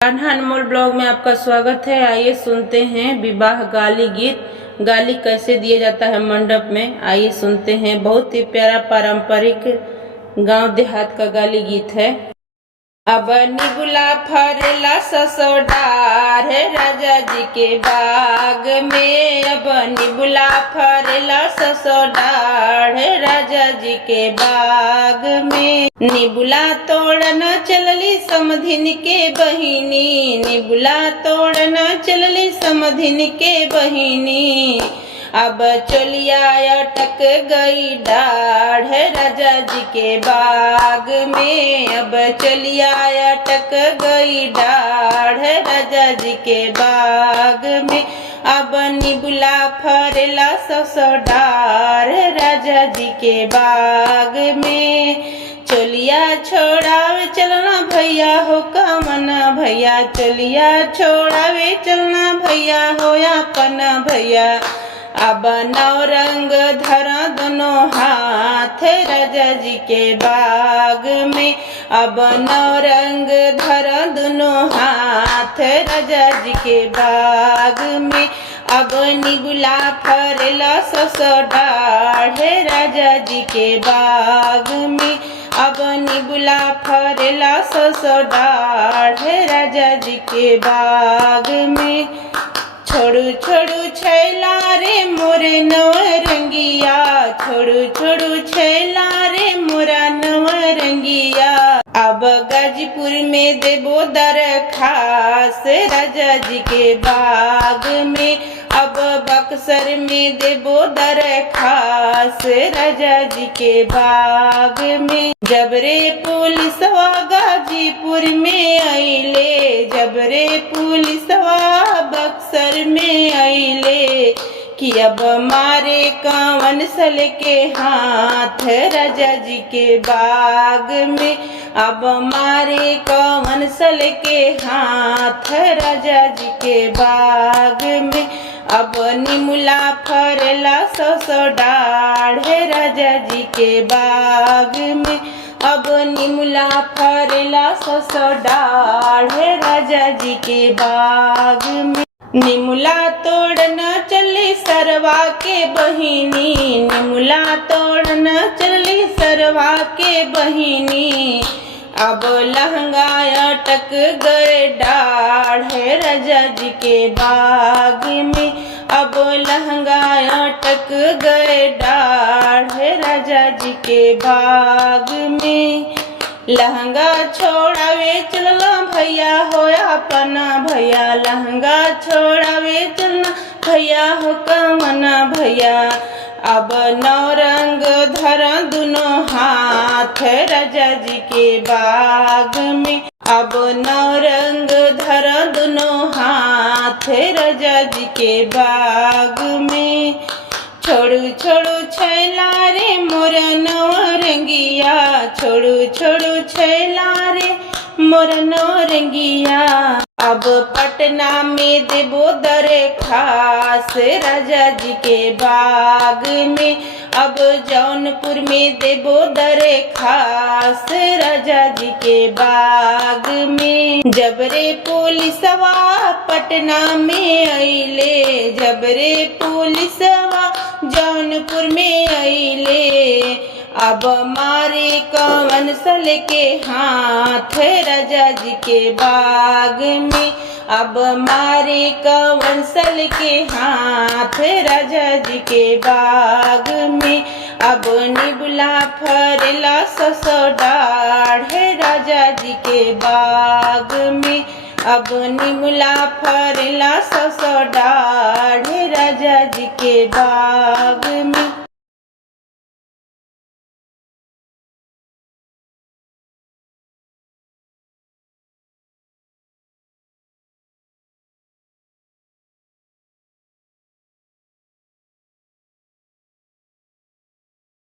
कान्हा अनमोल blog में आपका स्वागत है। आइए सुनते हैं विवाह गाली गीत। गाली कैसे दिया जाता है मंडप में, आइए सुनते हैं। बहुत ही प्यारा पारंपरिक गांव देहात का गाली गीत है। अब निबुला फरेला ससुरार है राजा जी के बाग में। अब निबुला फरेला ससुरार है राजा जी के बाग में। निबुला तोड़न चलली समधिन के बहिनी। निबुला तोड़न चलली समधिन के बहिनी। अब चोलिया अटक गई डाढ़ राजा जी के बाग में। अब चोलिया अटक गई डाढ़ राजा जी के बाग में। अब निबुला फरेला ससुरार राजा जी के बाग में। चोलिया छोड़ावे चलना भैया हो कामना भैया। चोलिया छोड़ावे चलना भैया हो अपन भैया। अब नौरंग धरा दोनों हाथ राजा जी के बाग में। अब नौरंग धरा दोनों हाथ राजा जी के बाग में। अब निबुला फरेला ससुरार है राजा जी के बाग में। अब निबुला फरेला ससुरार है राजा जी के बाग में। छोड़ू छोड़ू छैला रे मोरे नवरंगिया। छोड़ू छोड़ू छैला रे मोरा नवरंगिया। अब गाजीपुर में देबो दरखास राजा जी के बाग में। अब बक्सर में देबो दरखास राजा जी के बाग में। जबरे पुलिसवा गाजीपुर में आइले। जबरे पुलिसवा बक्सर में आइले। कि अब मारे कावन सल के हाथ राजा जी के बाग में। अब मारे कावन सल के हाथ राजा जी के बाग में। अब निमुला फरेला ससुरार है राजा जी के बाग में। अब निमुला फरेला ससुरार है राजा जी के बाग में। निमुला तोड़ना चली सरवा के बहिनी। निमुला तोड़ना चली सरवा के बहिनी। अब लहंगा अटक गए डाढ़ है राजा जी के बाग में। अब लहंगा अटक गए डाढ़ है राजा जी के बाग में। लहंगा छोड़ावे चलना भैया हो अपना भैया। लहंगा छोड़ावे चलना भैया हो कामना भैया। अब नौरंग धरा दोनों हाथ राजा जी के बाग में। अब नौरंग धरा दोनों हाथ राजा जी के बाग में। छोड़ू छोड़ू छैला रे मोरा नवरंगिया। छोड़ू छोड़ू छैला रे मोरा नवरंगिया। अब पटना में देबो दरखास राजा जी के बाग में। अब जौनपुर में देबो दरखास राजा जी के बाग में। जबरे पुलिसवा पटना में आइले। जबरे पुलिसवा जौनपुर में आइले। अब मारे कवन सल के हाथ राजा जी के बाग में। अब मारे कवन सल के हाथ राजा जी के बाग में। अब निबुला फरेला ससुरार है राजा जी के बाग में। अब निबुला फरेला ससुरार है राजा जी के बाग में।